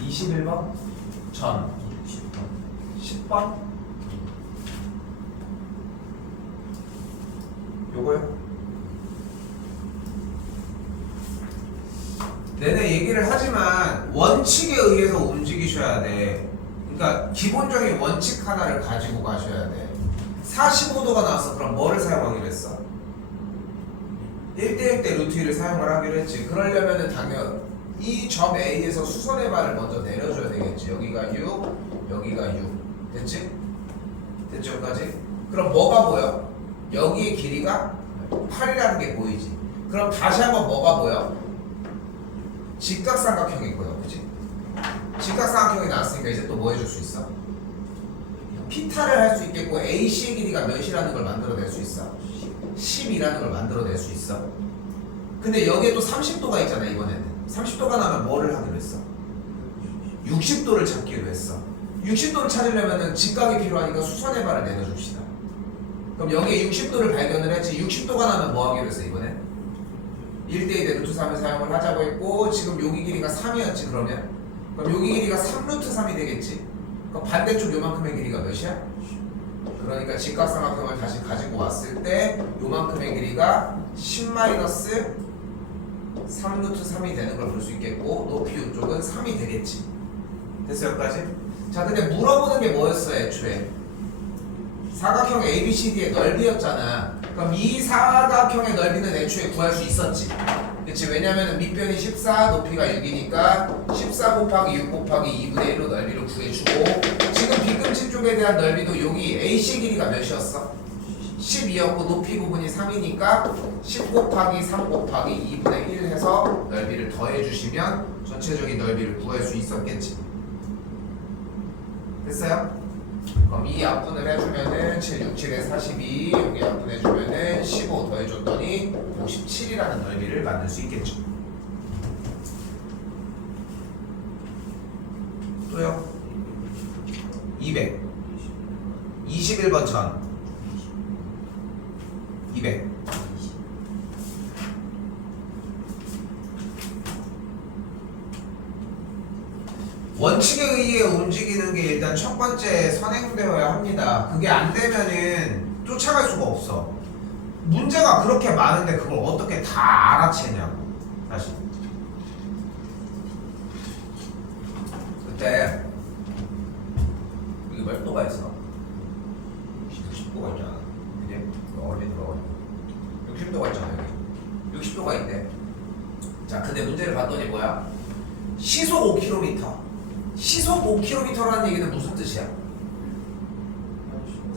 221번 전 10번 요거요? 내내 얘기를 하지만 원칙에 의해서 움직이셔야 돼. 그러니까 기본적인 원칙 하나를 가지고 가셔야 돼. 45도가 나왔어. 그럼 뭐를 사용하기로 했어? 1대1 대 루트 2를 사용을 하기로 했지. 그러려면은 당연 이 점 A에서 수선의 발을 먼저 내려줘야 되겠지. 여기가 6, 여기가 6. 됐지? 됐죠? 여기까지? 그럼 뭐가 보여? 여기의 길이가 8이라는 게 보이지. 그럼 다시 한번 뭐가 보여? 직각삼각형이 보여. 그치? 직각삼각형이 나왔으니까 이제 또 뭐 해줄 수 있어? 피타를 할 수 있겠고 AC의 길이가 몇이라는 걸 만들어낼 수 있어? 10이라는 걸 만들어낼 수 있어. 근데 여기에 또 30도가 있잖아. 이번에는 30도가 나면 뭐를 하기로 했어? 60도를 찾기로 했어. 60도를 찾으려면 직각이 필요하니까 수선의 발을 내려줍시다. 그럼 여기에 60도를 발견을 했지. 60도가 나면 뭐 하기로 했어 이번에? 1대2 대 루트 3을 사용을 하자고 했고 지금 여기 길이가 3이었지. 그럼 여기 길이가 3 루트 3이 되겠지. 그럼 반대쪽 요만큼의 길이가 몇이야? 그러니까 직각삼각형을 다시 가지고 왔을 때 요만큼의 길이가 10 마이너스 3 루트 3이 되는 걸 볼 수 있겠고 높이 이쪽은 3이 되겠지. 됐어 여기까지? 자 근데 물어보는 게 뭐였어 애초에? 사각형 ABCD의 넓이였잖아. 그럼 이 사각형의 넓이는 애초에 구할 수 있었지. 그치? 왜냐면은 밑변이 14, 높이가 6이니까 14 곱하기 6 곱하기 2분의 1로 넓이를 구해주고 지금 뒤꿈치 쪽에 대한 넓이도 여기 AC 길이가 몇이었어? 12였고 높이 부분이 3이니까 10 곱하기 3 곱하기 2분의 1 해서 넓이를 더해주시면 전체적인 넓이를 구할 수 있었겠지. 됐어요? 그럼 이 약분을 해주면은 7, 6, 7에 42 여기 약분해주면은 15 더해줬더니 57이라는 넓이를 만들 수 있겠죠. 또요? 200 21번 전 200 원칙에 의해 움직이는 게 일단 첫 번째 선행되어야 합니다. 그게 안 되면은 쫓아갈 수가 없어. 문제가 그렇게 많은데 그걸 어떻게 다 알아채냐고. 다시. 그때 여기 몇 도가 있어? 60도가 있잖아. 그지? 얼리 들어가지고 60도가 있잖아. 여기 60도가 있대. 자, 근데 문제를 봤더니 뭐야? 시속 5km. 시속 5km라는 얘기는 무슨 뜻이야?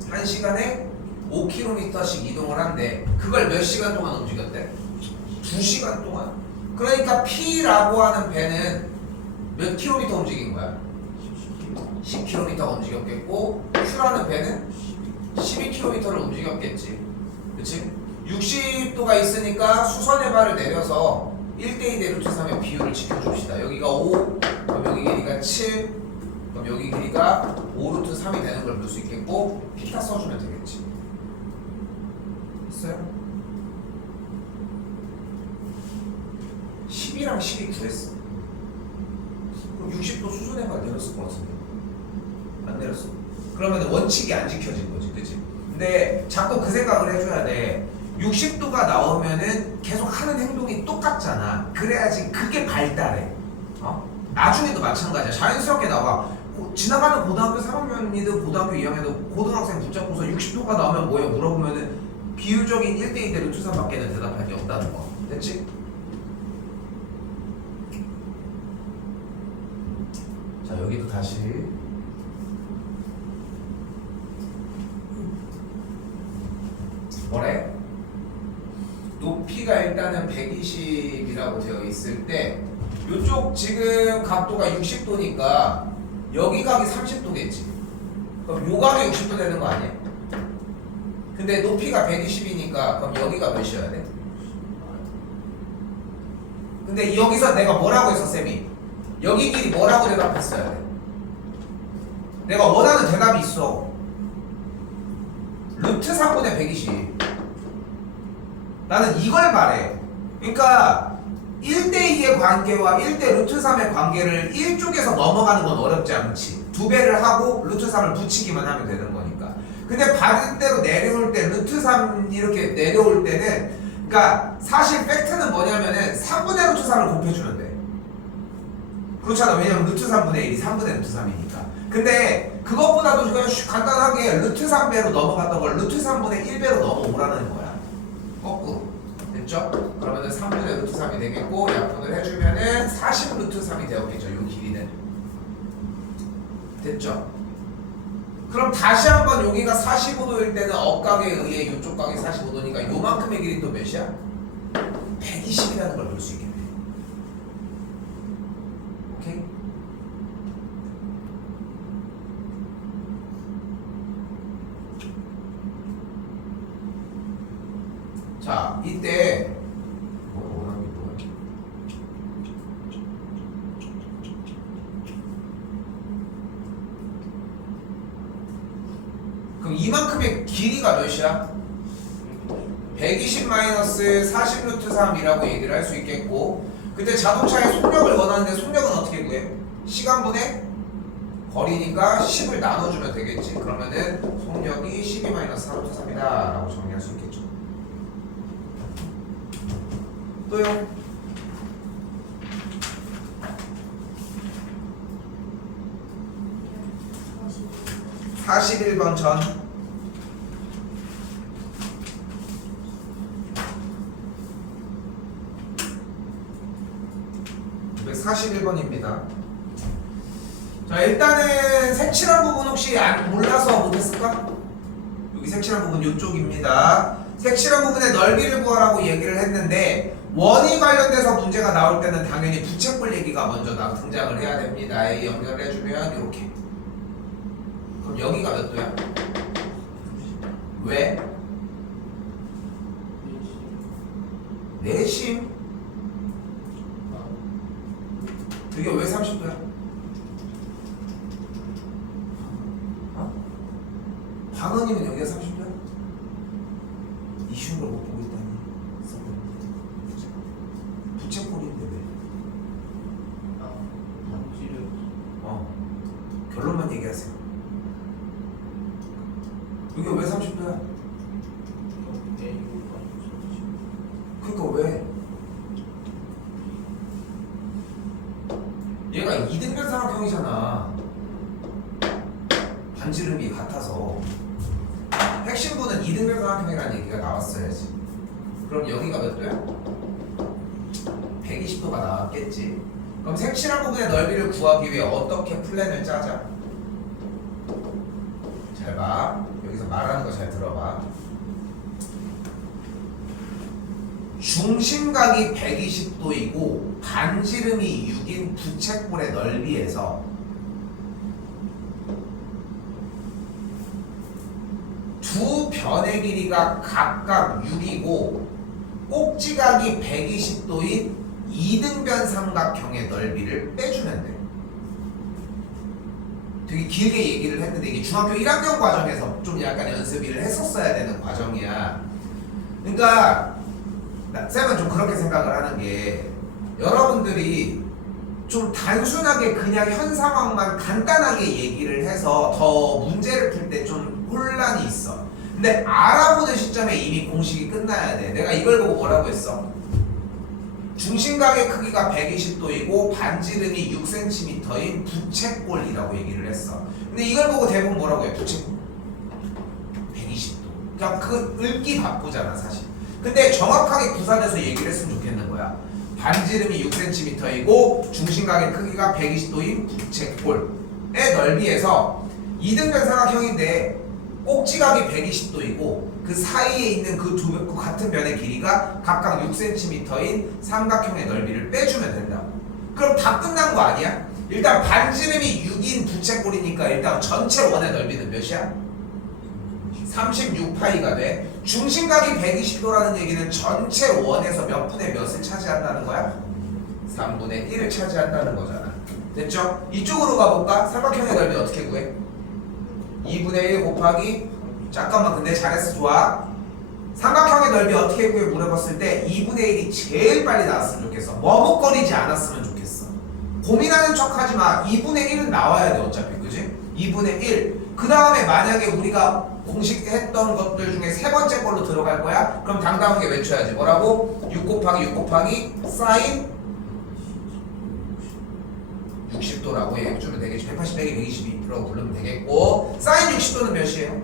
1시간에 5km씩 이동을 한대. 그걸 몇 시간 동안 움직였대? 2시간 동안. 그러니까 P라고 하는 배는 몇 킬로미터 움직인 거야? 10km가 움직였겠고 Q라는 배는 12km를 움직였겠지. 그치? 60도가 있으니까 수선의 발을 내려서 1대2 대 루트 3의 비율을 지켜줍시다. 여기가 5, 그럼 여기 길이가 7, 그럼 여기 길이가 5 루트 3이 되는 걸 볼 수 있겠고 피타 써주면 되겠지. 됐어요? 10이랑 10이 구했어. 그럼 60도 수선의 발 내렸을 것 같은데 안 내렸어. 그러면 원칙이 안 지켜진 거지. 그치? 근데 자꾸 그 생각을 해줘야 돼. 60도가 나오면은 계속 하는 행동이 똑같잖아. 그래야지 그게 발달해. 나중에도 마찬가지야. 자연스럽게 나와. 지나가는 고등학교 3학년이든 고등학교 2학년이든 고등학생 붙잡고서 60도가 나오면 뭐예요? 물어보면은 비율적인 1대2 대 루트 3밖에는 대답할 게 없다는 거. 됐지? 자, 여기도 다시 뭐래? 높이가 일단은 120이라고 되어 있을 때 이쪽 지금 각도가 60도니까 여기 각이 30도겠지. 그럼 요 각이 60도 되는 거 아니야? 근데 높이가 120이니까 그럼 여기가 몇이어야 돼? 근데 여기서 내가 뭐라고 했어 쌤이? 여기 길이 뭐라고 대답했어야 돼? 내가 원하는 대답이 있어. 루트 3분의 120. 나는 이걸 말해. 그러니까 1대2의 관계와 1대 루트 3의 관계를 1쪽에서 넘어가는 건 어렵지 않지. 2배를 하고 루트 3을 붙이기만 하면 되는 거니까. 근데 반대로 내려올 때 루트 3 이렇게 내려올 때는, 그러니까 사실 팩트는 뭐냐면은 3분의 루트 3을 곱해주면 돼. 그렇잖아. 왜냐면 루트 3분의 1이 3분의 루트 3이니까. 근데 그것보다도 그냥 간단하게 루트 3배로 넘어갔던 걸 루트 3분의 1배로 넘어오라는 거야. 거꾸로. 됐죠? 그러면은 3분의 루트 3이 되겠고, 약분을 해주면은 40 루트 3이 되었겠죠. 이 길이는. 됐죠? 그럼 다시 한번 여기가 45도일 때는 억각에 의해 이쪽 각이 45도니까 요만큼의 길이 또 몇이야? 120이라는 걸 볼 수 있겠네. 오케이? 자, 이때 원하는 게 뭐야? 그럼 이만큼의 길이가 몇이야? 120 마이너스 40 루트 3이라고 얘기를 할 수 있겠고, 그때 자동차의 속력을 원하는데 속력은 어떻게 구해? 시간분의 거리니까 10을 나눠주면 되겠지. 그러면은 속력이 12 마이너스 4 루트 3이다 라고 정리할 수 있겠죠. 또요? 41번 전 41번입니다. 자, 일단은 색칠한 부분 혹시 몰라서 못했을까? 여기 색칠한 부분 이쪽입니다. 색칠한 부분의 넓이를 구하라고 얘기를 했는데, 원이 관련돼서 문제가 나올 때는 당연히 부채꼴 얘기가 먼저 등장을 해야 됩니다. A 연결해주면 이렇게. 그럼 여기가 몇 도야? 왜? 내심? 이게 왜 30도야? 방언이면 여기가 30도야? 이 쉬운 걸 못 보고 있다니. 부채꼴인데 왜? 결론만 얘기하세요. 이게 왜 30도야? 그러니까 왜? 얘가 이등변 삼각형이잖아. 반지름이 같아서. 핵심부는 이등변 삼각형이라는 얘기가 나왔어야지. 그럼 여기가 몇 도야? 120도가 나왔겠지. 그럼 색칠한 부분의 넓이를 구하기 위해 어떻게 플랜을 짜자? 잘 봐. 여기서 말하는 거 잘 들어봐. 중심각이 120도이고 반지름이 6인 부채꼴의 넓이에서 두 변의 길이가 각각 6이고 꼭지각이 120도인 이등변 삼각형의 넓이를 빼주면 돼. 되게 길게 얘기를 했는데 이게 중학교 1학년 과정에서 좀 약간 연습을 했었어야 되는 과정이야. 그러니까 쌤은 좀 그렇게 생각을 하는 게, 여러분들이 좀 단순하게 그냥 현 상황만 간단하게 얘기를 해서 더 문제를 풀 때 좀 혼란이 있어. 근데 알아보는 시점에 이미 공식이 끝나야 돼. 내가 이걸 보고 뭐라고 했어? 중심각의 크기가 120도이고 반지름이 6cm인 부채꼴이라고 얘기를 했어. 근데 이걸 보고 대부분 뭐라고 해? 부채꼴 120도. 그냥 그 읽기 바쁘잖아 사실. 근데 정확하게 구사돼서 얘기를 했으면 좋겠는 거야. 반지름이 6cm이고 중심각의 크기가 120도인 부채꼴의 넓이에서 이등변 삼각형인데 꼭지각이 120도이고 그 사이에 있는 그 같은 변의 길이가 각각 6cm인 삼각형의 넓이를 빼주면 된다고. 그럼 다 끝난 거 아니야? 일단 반지름이 6인 부채꼴이니까 일단 전체 원의 넓이는 몇이야? 36파이가 돼. 중심각이 120도라는 얘기는 전체 원에서 몇 분의 몇을 차지한다는 거야? 3분의 1을 차지한다는 거잖아. 됐죠? 이쪽으로 가볼까? 삼각형의 넓이 어떻게 구해? 2분의 1 곱하기, 잠깐만 근데 잘했어. 좋아. 삼각형의 넓이 어떻게 구해 물어봤을 때 2분의 1이 제일 빨리 나왔으면 좋겠어. 머뭇거리지 않았으면 좋겠어. 고민하는 척 하지 마. 2분의 1은 나와야 돼 어차피. 그지? 2분의 1. 그 다음에 만약에 우리가 공식 했던 것들 중에 세 번째 걸로 들어갈 거야? 그럼 당당하게 외쳐야지. 뭐라고? 6 곱하기 6 곱하기 사인 60도라고 얘기해주면 되겠지. 180 빼기 122라고 부르면 되겠고, 사인 60도는 몇이에요?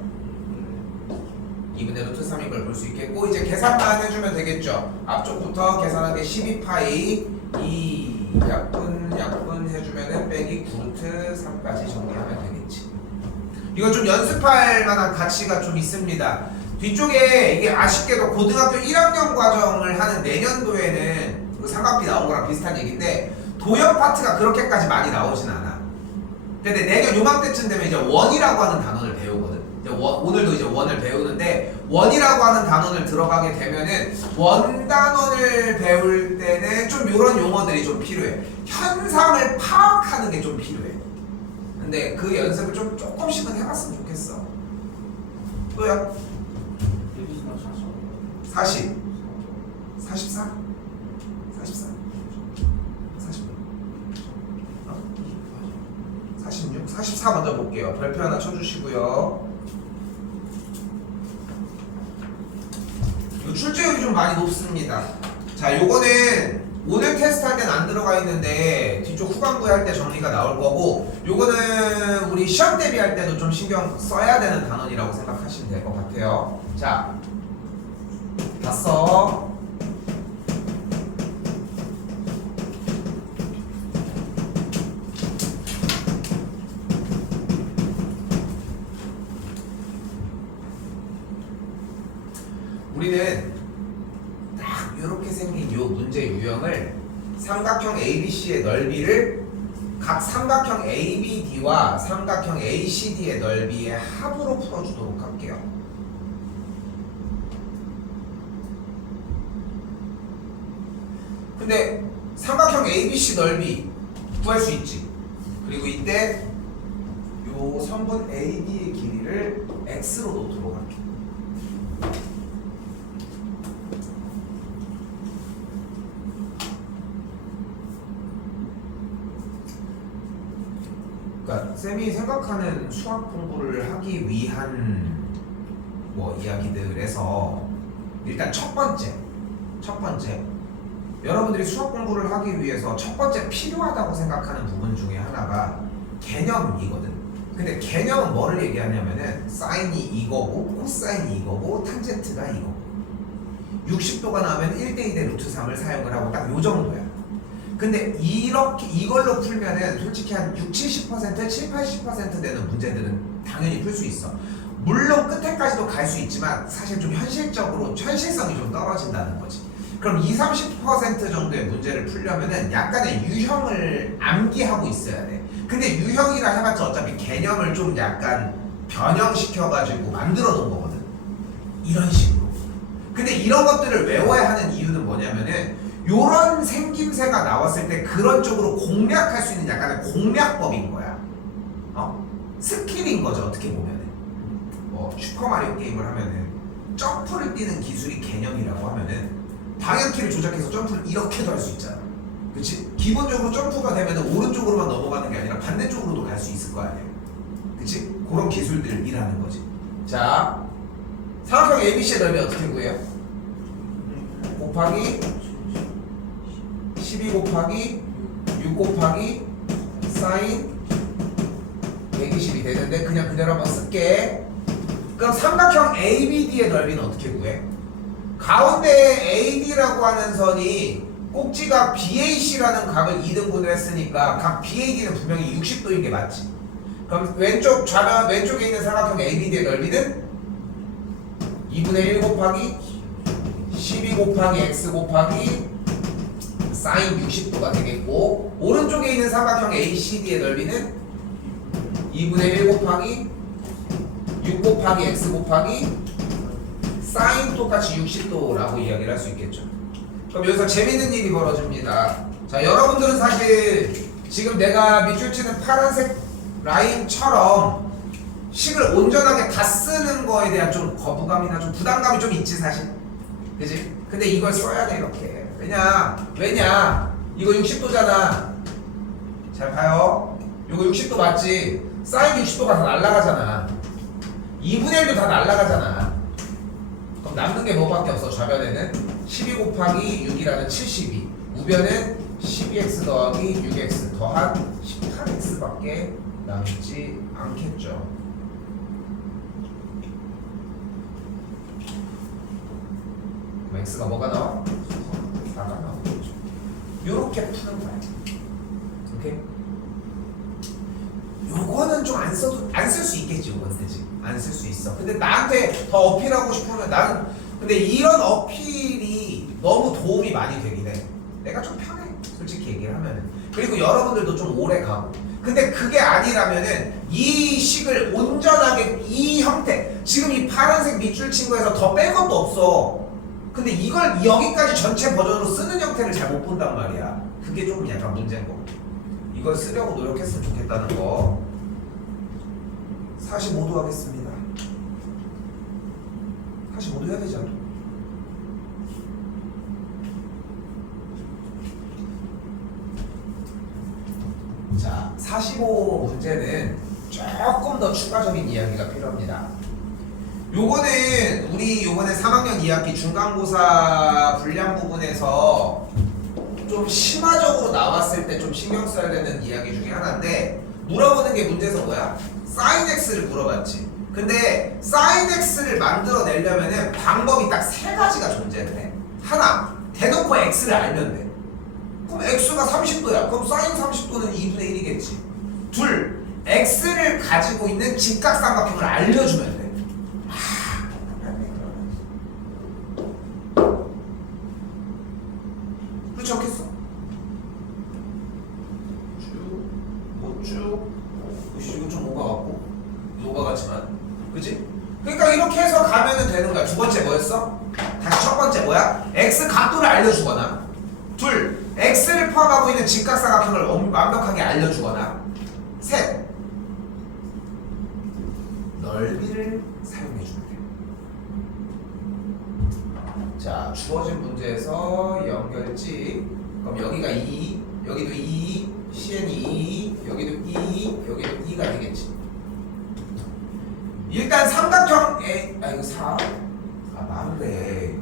2분의 루트 3인 걸 볼 수 있겠고, 이제 계산만 해주면 되겠죠. 앞쪽부터 계산하게 12파이 2 약분 해주면은 빼기 9루트 3까지 정리하면 되겠지. 이건 좀 연습할 만한 가치가 좀 있습니다. 뒤쪽에 이게 아쉽게도 고등학교 1학년 과정을 하는 내년도에는 그 삼각비 나온 거랑 비슷한 얘기인데, 도형 파트가 그렇게까지 많이 나오진 않아. 근데 내년 요맘때쯤 되면 이제 원이라고 하는 단원을 배우거든. 이제 오늘도 이제 원을 배우는데, 원이라고 하는 단원을 들어가게 되면은 원 단원을 배울 때는 좀 이런 용어들이 좀 필요해. 현상을 파악하는 게 좀 필요해. 근데 그 연습을 좀 조금씩은 해봤으면 좋겠어. 또요? 40 44 44 46 44 먼저 볼게요. 별표 하나 쳐주시고요. 이 출제율이 좀 많이 높습니다. 자, 요거는 오늘 테스트 할 때는 안 들어가 있는데 뒤쪽 후반부에 할 때 정리가 나올 거고, 요거는 우리 시험 대비할 때도 좀 신경 써야 되는 단원이라고 생각하시면 될 것 같아요. 자, 봤어. 우리는 딱 이렇게 생긴 요 문제 유형을 삼각형 ABC의 넓이를 각 삼각형 ABD와 삼각형 ACD의 넓이의 합으로 풀어주도록 할게요. 근데 삼각형 ABC 넓이 구할 수 있지. 그리고 이때 요 선분 AB의 길이를 X로 놓도록 할게. 그러니까 쌤이 생각하는 수학 공부를 하기 위한 뭐 이야기들에서 일단 첫 번째 여러분들이 수학 공부를 하기 위해서 첫 번째 필요하다고 생각하는 부분 중에 하나가 개념이거든. 근데 개념은 뭐를 얘기하냐면은 사인이 이거고 코사인이 이거고 탄젠트가 이거고 60도가 나오면 1대2 대 루트 3을 사용을 하고 딱 요 정도야. 근데 이렇게 이걸로 풀면은 솔직히 한 60-70%, 70-80% 되는 문제들은 당연히 풀 수 있어. 물론 끝에까지도 갈 수 있지만 사실 좀 현실적으로 현실성이 좀 떨어진다는 거지. 그럼 20-30% 정도의 문제를 풀려면은 약간의 유형을 암기하고 있어야 돼. 근데 유형이라 해봤자 어차피 개념을 좀 약간 변형시켜가지고 만들어 놓은 거거든. 이런 식으로. 근데 이런 것들을 외워야 하는 이유는 뭐냐면은 요런 생김새가 나왔을 때 그런 쪽으로 공략할 수 있는 약간의 공략법인 거야. 스킬인 거죠, 어떻게 보면은. 뭐 슈퍼마리오 게임을 하면은 점프를 뛰는 기술이 개념이라고 하면은 방향키를 조작해서 점프를 이렇게도 할 수 있잖아. 그치? 기본적으로 점프가 되면은 오른쪽으로만 넘어가는 게 아니라 반대쪽으로도 갈 수 있을 거 아니에요. 그치? 그런 기술들이라는 거지. 자, 삼각형 ABC의 넓이 어떻게 구해요? 곱하기 12 곱하기 6 곱하기 사인 120이 되는데 그냥 그대로 한번 쓸게. 그럼 삼각형 ABD의 넓이는 어떻게 구해? 가운데 AD라고 하는 선이 꼭지가 BAC라는 각을 2등분을 했으니까 각 BAD는 분명히 60도인 게 맞지. 그럼 왼쪽 좌변 왼쪽에 있는 삼각형 ABD의 넓이는 2분의 1 곱하기 12 곱하기 X 곱하기 사인 60도가 되겠고, 오른쪽에 있는 삼각형 ACD의 넓이는 2분의 1 곱하기 6 곱하기 X 곱하기 사인 똑같이 60도라고 이야기를 할 수 있겠죠. 그럼 여기서 재밌는 일이 벌어집니다. 자, 여러분들은 사실 지금 내가 밑줄 치는 파란색 라인처럼 식을 온전하게 다 쓰는 거에 대한 좀 거부감이나 좀 부담감이 좀 있지 사실. 그지? 근데 이걸 써야 돼 이렇게. 왜냐? 이거 60도잖아. 잘 봐요. 이거 60도 맞지? 사인 60도가 다 날아가잖아. 2분의 1도 다 날아가잖아. 그럼 남는 게 뭐밖에 없어? 좌변에는 12 곱하기 6이라는 72. 우변은 12x 더하기 6x 더한 18x밖에 남지 않겠죠. 그럼 x가 뭐가 나와? 4가 나오겠죠. 요렇게 푸는 거야. 오케이? 요거는 좀 안 쓸 수 있겠지. 요건 되지. 안 쓸 수 있어. 근데 나한테 더 어필하고 싶으면 나는 근데 이런 어필이 너무 도움이 많이 되긴 해. 내가 좀 편해. 솔직히 얘기를 하면은. 그리고 여러분들도 좀 오래 가고. 근데 그게 아니라면은 이 식을 온전하게 이 형태 지금 이 파란색 밑줄 친구에서 더 뺄 것도 없어. 근데 이걸 여기까지 전체 버전으로 쓰는 형태를 잘 못 본단 말이야. 그게 좀 약간 문제인 거. 이걸 쓰려고 노력했으면 좋겠다는 거. 45도 하겠습니다. 45도 해야 되지 않나? 자, 45 문제는 조금 더 추가적인 이야기가 필요합니다. 요거는 우리 요번에 3학년 2학기 중간고사 분량 부분에서 좀 심화적으로 나왔을 때 좀 신경 써야 되는 이야기 중에 하나인데 물어보는 게 문제에서 뭐야? sin x를 물어봤지. 근데 sin x를 만들어내려면은 방법이 딱 세 가지가 존재를 해. 하나, 대놓고 x를 알면 돼. 그럼 x가 30도야. 그럼 sin 30도는 2분의 1이겠지. 둘, x를 가지고 있는 직각삼각형을 알려주면 돼. 그렇지 않겠어? 이건 좀 오가 같고 오가 같지만 그치? 그러니까 이렇게 해서 가면은 되는 거야. 두 번째 뭐였어? 다시 첫 번째 뭐야? x 각도를 알려주거나 둘, x를 포함하고 있는 직각삼각형을 완벽하게 알려주거나 셋, 넓이를 사용해주면 돼. 자, 주어진 문제에서 연결지. 그럼 여기가 2, 여기도 2, CN이 2, 여기도 2, 여기도 2가 되겠지. 일단 삼각형에 이거 4. 말래.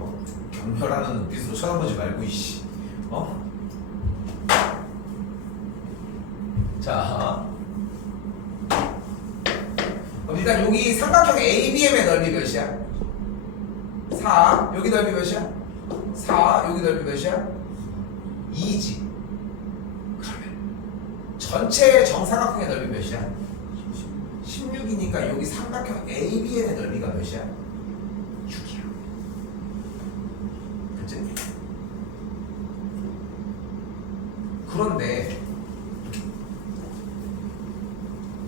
경멸하는 눈빛으로 쳐다보지 말고 이씨. 자. 그럼 일단 여기 삼각형 ABM의 넓이 몇이야? 4. 여기 넓이 몇이야? 4. 여기 넓이 몇이야? 2지. 그러면 전체 정사각형의 넓이 몇이야? 16이니까 여기 삼각형 ABN의 넓이가 몇이야? 6이야. 그치? 그런데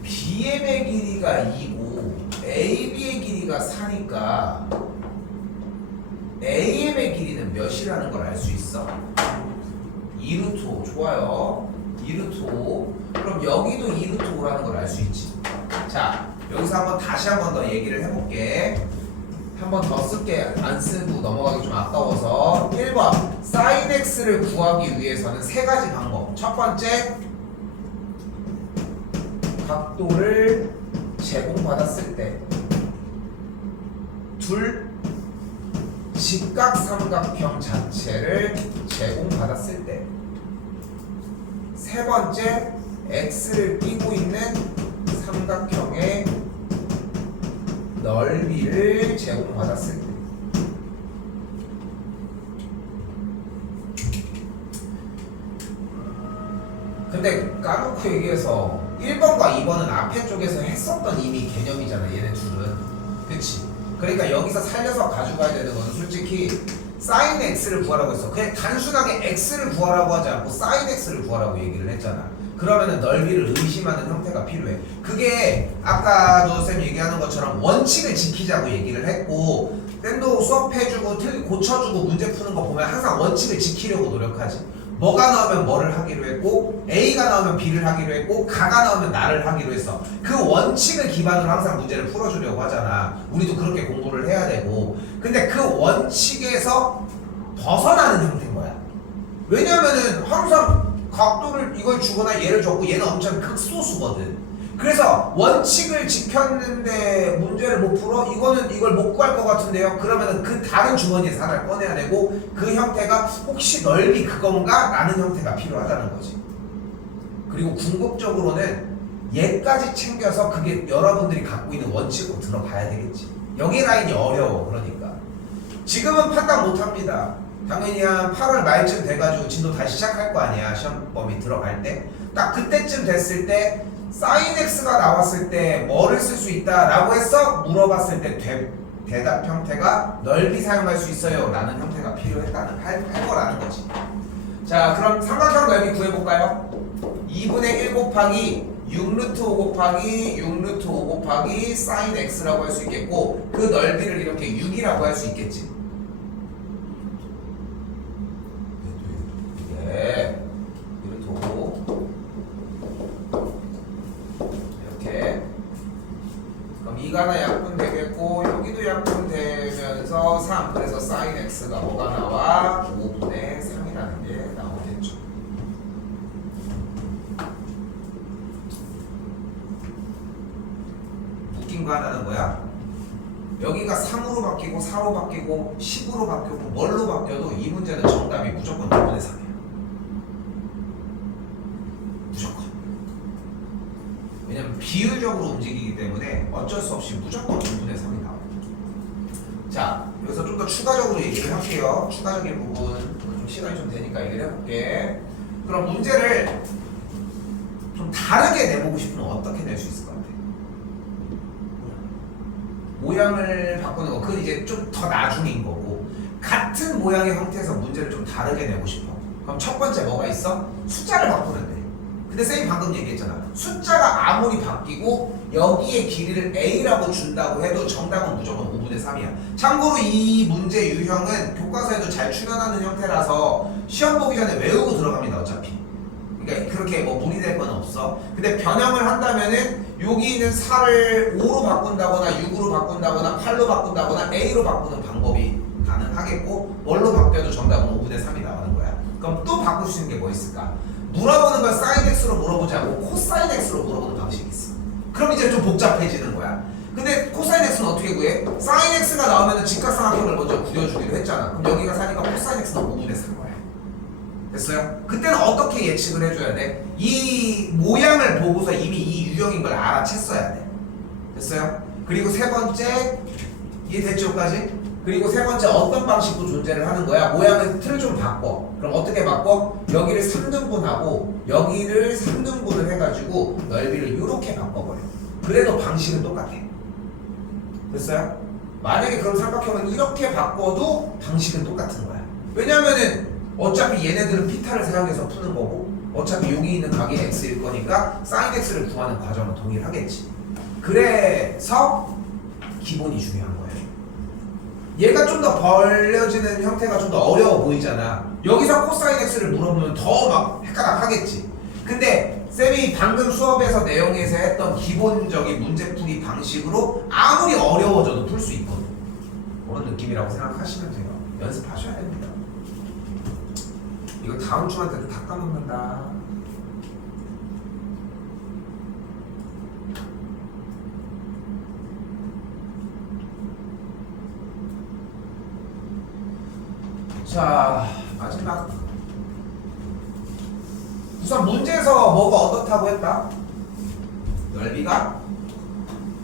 BM의 길이가 2고 AB의 길이가 4니까 AM의 길이는 몇이라는 걸 알 수 있어? 2루트 5. 좋아요. 2루트 5. 그럼 여기도 2루트 5라는 걸 알 수 있지. 자, 여기서 다시 한 번 더 얘기를 해볼게. 한 번 더 쓸게. 안 쓰고 넘어가기 좀 아까워서. 1번 sin x를 구하기 위해서는 세 가지 방법. 첫 번째, 각도를 제공받았을 때. 둘, 직각삼각형 자체를 제공받았을 때. 세 번째, x를 끼고 있는 삼각형의 넓이를 제공받았을 때. 근데 까놓고 얘기해서 1번과 2번은 앞에 쪽에서 했었던 이미 개념이잖아. 얘네 둘은. 그치? 그러니까 여기서 살려서 가져가야 되는 건 솔직히 sin x를 구하라고 했어. 그냥 단순하게 x를 구하라고 하지 않고 sin x를 구하라고 얘기를 했잖아. 그러면은 넓이를 의심하는 형태가 필요해. 그게 아까도 쌤 얘기하는 것처럼 원칙을 지키자고 얘기를 했고, 쌤도 수업해주고 고쳐주고 문제 푸는 거 보면 항상 원칙을 지키려고 노력하지. 뭐가 나오면 뭐를 하기로 했고 A가 나오면 B를 하기로 했고 가가 나오면 나를 하기로 했어. 그 원칙을 기반으로 항상 문제를 풀어주려고 하잖아. 우리도 그렇게 공부를 해야 되고. 근데 그 원칙에서 벗어나는 형태인 거야. 왜냐면은 항상 각도를 이걸 주거나 얘를 줬고 얘는 엄청 극소수거든. 그래서 원칙을 지켰는데 문제를 못 풀어? 이거는 이걸 못 구할 것 같은데요? 그러면은 그 다른 주머니에서 하나를 꺼내야 되고 그 형태가 혹시 넓이 그건가? 라는 형태가 필요하다는 거지. 그리고 궁극적으로는 얘까지 챙겨서 그게 여러분들이 갖고 있는 원칙으로 들어가야 되겠지. 여기 라인이 어려워. 그러니까 지금은 판단 못합니다. 당연히 한 8월 말쯤 돼가지고 진도 다시 시작할 거 아니야. 시험 범위 들어갈 때. 딱 그때쯤 됐을 때 sin x가 나왔을 때 뭐를 쓸 수 있다라고 해서 물어봤을 때 대답 형태가 넓이 사용할 수 있어요 라는 형태가 필요했다는 할 거라는 거지. 자, 그럼 삼각형 넓이 구해볼까요? 2분의 1 곱하기 6루트 5 곱하기 6루트 5 곱하기 sin x라고 할 수 있겠고 그 넓이를 이렇게 6이라고 할 수 있겠지. 네, 루트 5 이렇게. 그럼 2가 하나 약분되겠고 여기도 약분되면서 3. 그래서 sin x가 뭐가 나와? 5분의 3이라는 게 나오겠죠. 웃긴 거 하나는 뭐야? 여기가 3으로 바뀌고 4로 바뀌고 10으로 바뀌고 뭘로 바뀌어도 이 문제는 정답이 무조건 5분의 3이야. 무조건. 왜냐면 비율적으로 움직이기 때문에 어쩔 수 없이 무조건 5분의 3이 나와요. 자, 여기서 좀 더 추가적으로 얘기를 할게요. 추가적인 부분 좀 시간이 좀 되니까 얘기를 해볼게. 그럼 문제를 좀 다르게 내보고 싶으면 어떻게 낼 수 있을 것 같아? 모양을 바꾸는 거, 그건 이제 좀 더 나중인 거고 같은 모양의 형태에서 문제를 좀 다르게 내고 싶어. 그럼 첫 번째 뭐가 있어? 숫자를 바꾸면 돼. 근데 쌤이 방금 얘기했잖아. 숫자가 아무리 바뀌고 여기에 길이를 A라고 준다고 해도 정답은 무조건 5분의 3이야. 참고로 이 문제 유형은 교과서에도 잘 출연하는 형태라서 시험 보기 전에 외우고 들어갑니다. 어차피. 그러니까 그렇게 뭐 무리될 건 없어. 근데 변형을 한다면은 여기 있는 4를 5로 바꾼다거나 6으로 바꾼다거나 8로 바꾼다거나 A로 바꾸는 방법이 가능하겠고 뭘로 바뀌어도 정답은 5분의 3이 나오는 거야. 그럼 또 바꿀 수 있는 게 뭐 있을까? 물어보는 걸 sin x로 물어보지 않고 코사인 x로 물어보는 방식이 있어. 그럼 이제 좀 복잡해지는 거야. 근데 코사인 x는 어떻게 구해? sin x가 나오면 직각삼각형을 먼저 그려주기로 했잖아. 그럼 여기가 4니까 코사인 x는 5분의 3 거야. 됐어요? 그때는 어떻게 예측을 해줘야 돼? 이 모양을 보고서 이미 이 유형인 걸 알아챘어야 돼. 됐어요? 그리고 세 번째, 이해됐죠?까지? 그리고 세 번째 어떤 방식도 존재를 하는 거야? 모양을 틀을 좀 바꿔. 그럼 어떻게 바꿔? 여기를 3등분하고 여기를 3등분을 해가지고 넓이를 이렇게 바꿔버려. 그래도 방식은 똑같아. 됐어요? 만약에 그럼 삼각형은 이렇게 바꿔도 방식은 똑같은 거야. 왜냐면은 어차피 얘네들은 피타를 사용해서 푸는 거고 어차피 여기 있는 각이 x일 거니까 sin x를 구하는 과정은 동일하겠지. 그래서 기본이 중요한 거예요. 얘가 좀 더 벌려지는 형태가 좀 더 어려워 보이잖아. 여기서 코사인 x를 물어보면 더 막 헷갈락하겠지. 근데 쌤이 방금 수업에서 내용에서 했던 기본적인 문제풀이 방식으로 아무리 어려워져도 풀 수 있거든. 그런 느낌이라고 생각하시면 돼요. 연습하셔야 됩니다. 이거 다음 주한테도 다 까먹는다. 자, 마지막. 우선 문제에서 뭐가 어떻다고 했다? 넓이가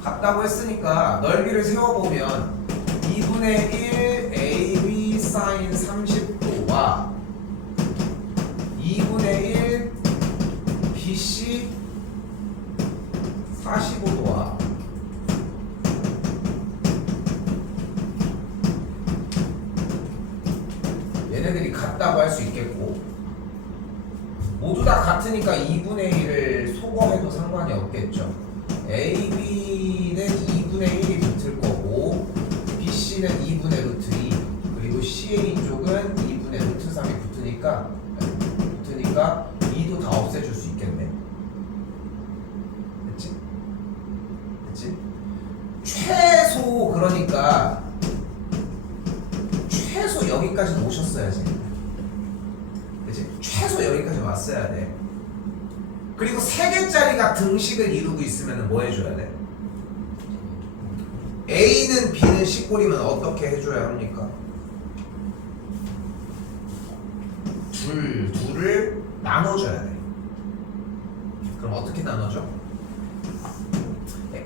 같다고 했으니까 넓이를 세워보면 2분의 1 AB sin 30도와 2분의 1 BC 45도와 얘네들이 같다고 할 수 있겠고 모두 다 같으니까 2분의 1을 소거해도 상관이 없겠죠. AB는 2분의 1이 붙을 거고 BC는 2분의 루트 2 그리고 CA 쪽은 2분의 루트 3이 붙으니까 A가 2도 다 없애줄 수 있겠네. 됐지? 됐지? 최소 그러니까 최소 여기까지 오셨어야지. 그치? 최소 여기까지 왔어야 돼. 그리고 3개짜리가 등식을 이루고 있으면 뭐 해줘야 돼? A는 B는 C꼴이면 어떻게 해줘야 합니까? 둘을 나눠줘야 돼. 그럼 어떻게 나눠줘?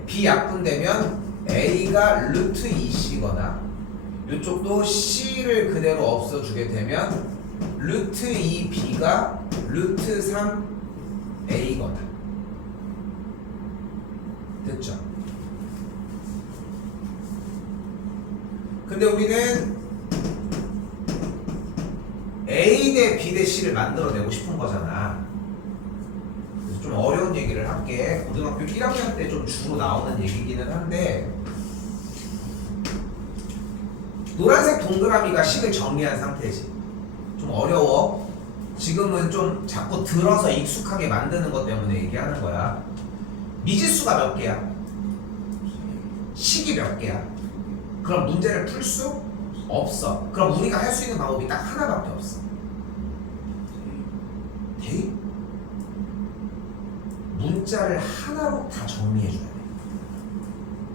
B 약분되면 A가 루트 2C거나 이쪽도 C를 그대로 없어주게 되면 루트 2B가 루트 3A거나. 됐죠? 근데 우리는 A 대 B 대 C를 만들어내고 싶은 거잖아. 그래서 좀 어려운 얘기를 할게. 고등학교 1학년 때 좀 주로 나오는 얘기기는 한데, 노란색 동그라미가 식을 정리한 상태지. 좀 어려워. 지금은 좀 자꾸 들어서 익숙하게 만드는 것 때문에 얘기하는 거야. 미지수가 몇 개야? 식이 몇 개야? 그럼 문제를 풀 수 없어. 그럼 우리가 할 수 있는 방법이 딱 하나밖에 없어. 대입? 문자를 하나로 다 정리해줘야 돼.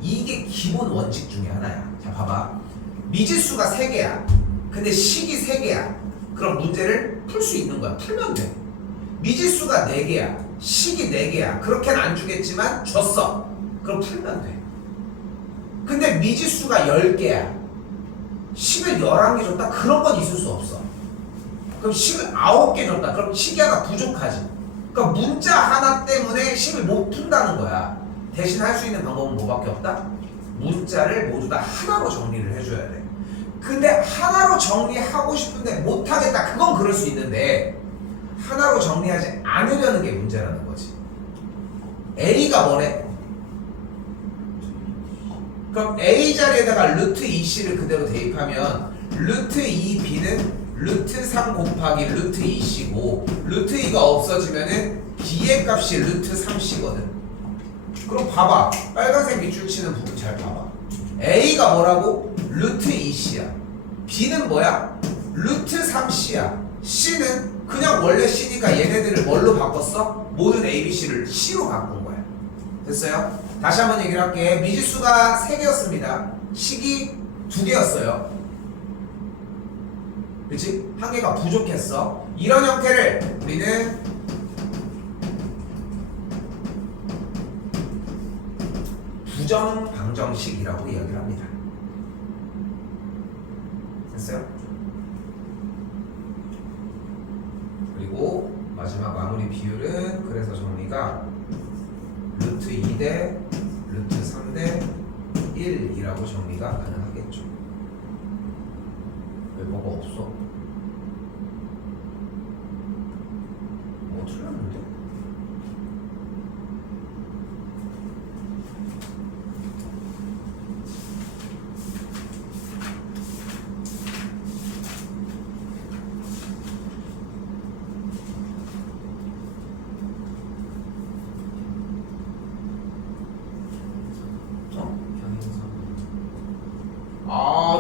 이게 기본 원칙 중에 하나야. 자, 봐봐. 미지수가 3개야. 근데 식이 3개야. 그럼 문제를 풀 수 있는 거야. 풀면 돼. 미지수가 4개야. 식이 4개야. 그렇게는 안 주겠지만 줬어. 그럼 풀면 돼. 근데 미지수가 10개야. 식을 11개 줬다? 그런 건 있을 수 없어. 그럼 식을 9개 줬다? 그럼 식이 하나 부족하지. 그러니까 문자 하나 때문에 식을 못 푼다는 거야. 대신 할 수 있는 방법은 뭐밖에 없다? 문자를 모두 다 하나로 정리를 해줘야 돼. 근데 하나로 정리하고 싶은데 못하겠다. 그건 그럴 수 있는데 하나로 정리하지 않으려는 게 문제라는 거지. A가 뭐래? 그럼 A 자리에다가 루트 2C를 그대로 대입하면 루트 2B는 루트 3 곱하기 루트 2C고 루트 2가 없어지면은 B의 값이 루트 3C거든. 그럼 봐봐. 빨간색 밑줄 치는 부분 잘 봐봐. A가 뭐라고? 루트 2C야. B는 뭐야? 루트 3C야. C는 그냥 원래 C니까 얘네들을 뭘로 바꿨어? 모든 A, B, C를 C로 바꾼 거야. 됐어요? 다시 한번 얘기를 할게. 미지수가 3개였습니다. 식이 2개였어요. 그치? 한 개가 부족했어. 이런 형태를 우리는 부정방정식이라고 이야기를 합니다. 됐어요? 그리고 마지막 마무리 비율은 그래서 정리가 루트 2대 루트 3대 1이라고 정리가 가능하겠죠. 왜 뭐가 없어? 뭐 틀렸는데?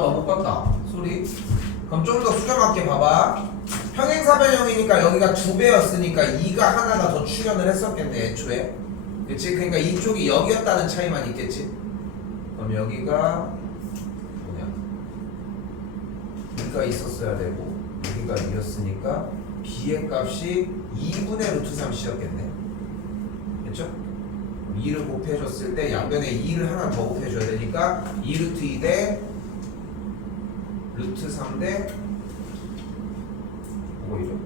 너무 껐다. 소리. 그럼 좀 더 수정할게. 봐봐. 평행사변형이니까 여기가 2배였으니까 2가 하나가 더 출현을 했었겠네, 애초에. 그치? 그러니까 이쪽이 여기였다는 차이만 있겠지? 그럼 여기가 뭐냐? 2가 있었어야 되고 여기가 2였으니까 B의 값이 2분의 루트 3C였겠네. 됐죠? 2를 곱해줬을 때 양변에 2를 하나 더 곱해줘야 되니까 2루트 2대 루트 3대 뭐이죠?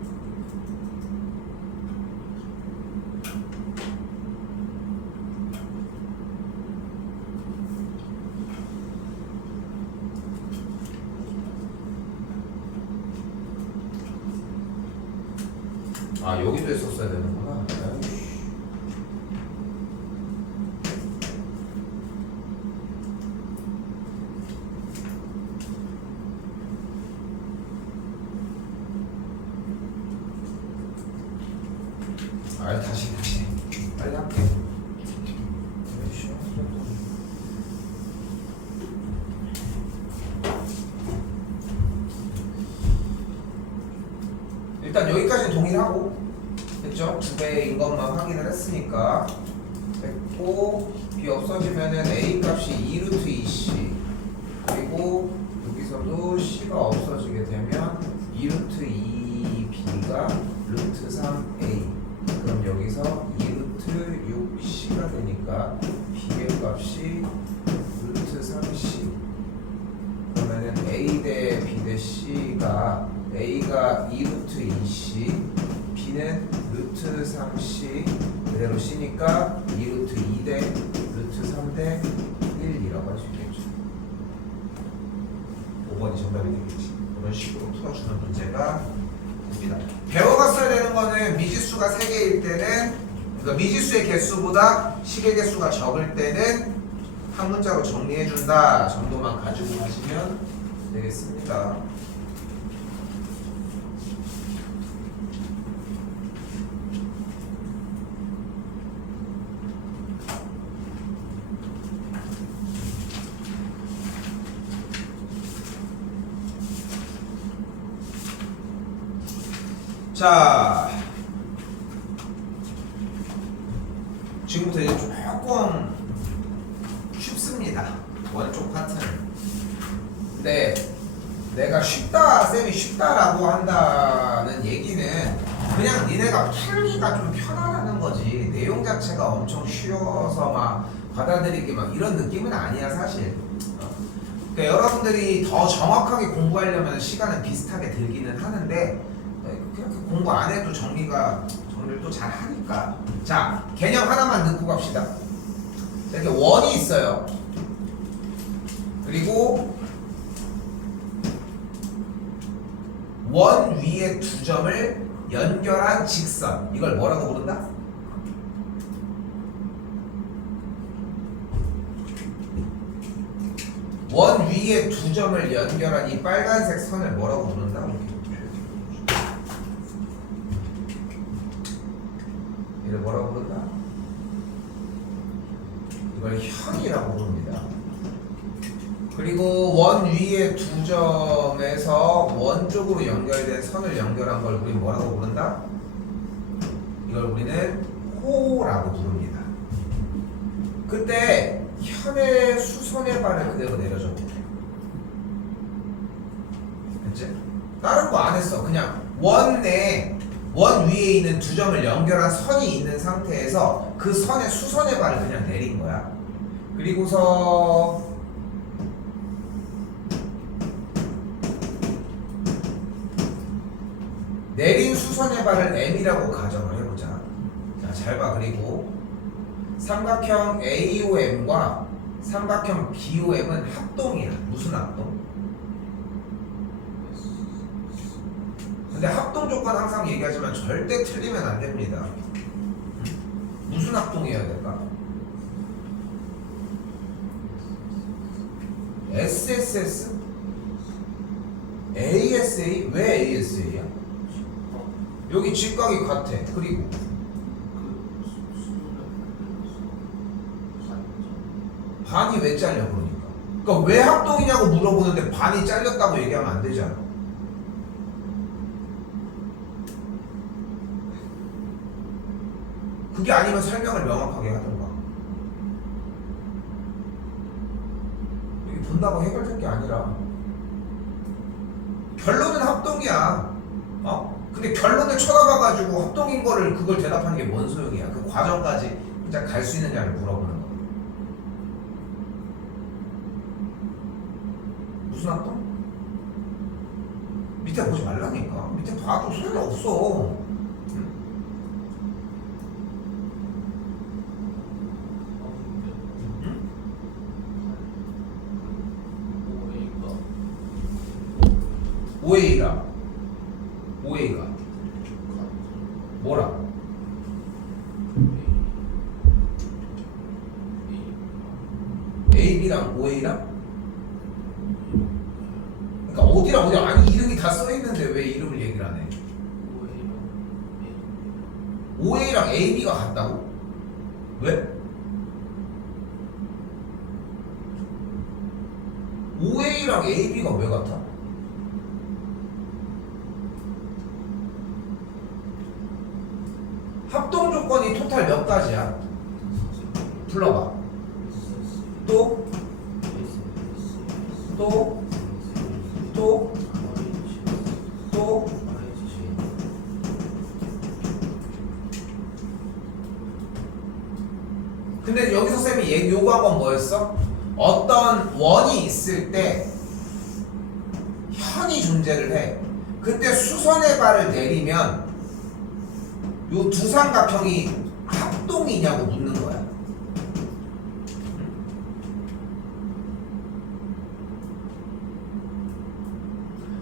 아, 여기도 했었어야 되는구나. 아 다시 빨리 할게. 일단 여기까지는 동일하고 됐죠? 2배인 것만 확인을 했으니까 됐고 b 없어지면은 a 값이 2루트 2c 그리고 여기서도 c가 없어지게 되면 2루트 2b가 루트 3a 그럼 여기서 2루트 6c가 되니까 b의 값이 루트 3c 그러면은 a 대 b 대 c가 a가 2루트 2c b는 루트 3c 그대로 c니까 2루트 2대 루트 3대 1이라고 할 수 있겠죠. 5번이 정답이 되겠지. 그런 식으로 풀어주는 문제가 됩니다. 배워갔어야 되는 거는 미지수가 3개일 때는 그러니까 미지수의 개수보다 식의 개수가 적을 때는 한 문자로 정리해준다 정도만 가지고 가시면 되겠습니다. 자, 지금부터 이제 조금 쉽습니다. 원쪽 파트는. 근데 내가 쉽다, 쌤이 쉽다라고 한다는 얘기는 그냥 니네가 풀기가 좀 편하다는 거지. 내용 자체가 엄청 쉬워서 막 받아들이기 막 이런 느낌은 아니야, 사실. 그러니까 여러분들이 더 정확하게 공부하려면 시간은 비슷하게 들기는 하는데 그렇게 공부 안 해도 정리를 또 잘 하니까. 자, 개념 하나만 넣고 갑시다. 이렇게 원이 있어요. 그리고 원 위에 두 점을 연결한 직선. 이걸 뭐라고 부른다? 원 위에 두 점을 연결한 이 빨간색 선을 뭐라고 부른다? 이걸 뭐라고 부른다? 이걸 현이라고 부릅니다. 그리고 원 위에 두 점에서 원 쪽으로 연결된 선을 연결한 걸 우리는 뭐라고 부른다? 이걸 우리는 호라고 부릅니다. 그때 현의 수선의 발을 그대로 내려줘. 됐지? 다른 거 안 했어. 그냥 원 위에 있는 두 점을 연결한 선이 있는 상태에서 그 선의 수선의 발을 그냥 내린 거야. 그리고서 내린 수선의 발을 M이라고 가정을 해보자. 자, 잘 봐. 그리고 삼각형 AOM과 삼각형 BOM은 합동이야. 무슨 합동? 근데 합동 조건 항상 얘기하지만 절대 틀리면 안 됩니다. 무슨 합동이어야 될까? SSS? ASA? 왜 ASA야? 여기 직각이 같아. 그리고 반이 왜 잘려 그러니까? 그러니까 왜 합동이냐고 물어보는데 반이 잘렸다고 얘기하면 안 되잖아. 그게 아니면 설명을 명확하게 하던가. 여기 본다고 해결될 게 아니라 결론은 합동이야. 근데 결론을 쳐다봐가지고 합동인 거를 그걸 대답하는 게 뭔 소용이야. 그 과정까지 진짜 갈 수 있느냐를 물어보는 거. 무슨 합동? 밑에 보지 말라니까. 밑에 봐도 소용이 없어. OA가 뭐라? AB랑 OA랑? 그러니까 어디랑 아니 이름이 다 써있는데 왜 이름을 얘기를 안 해? OA랑 AB가 같다고? 왜? OA랑 AB가 왜 같아? 합동 조건이 토탈 몇 가지야? 불러봐. 또? 또? 또? 또? 근데 여기서 쌤이 요구한 건 뭐였어? 어떤 원이 있을 때 현이 존재를 해. 그때 수선의 발을 내리면 요 두 삼각형이 합동이냐고 묻는 거야.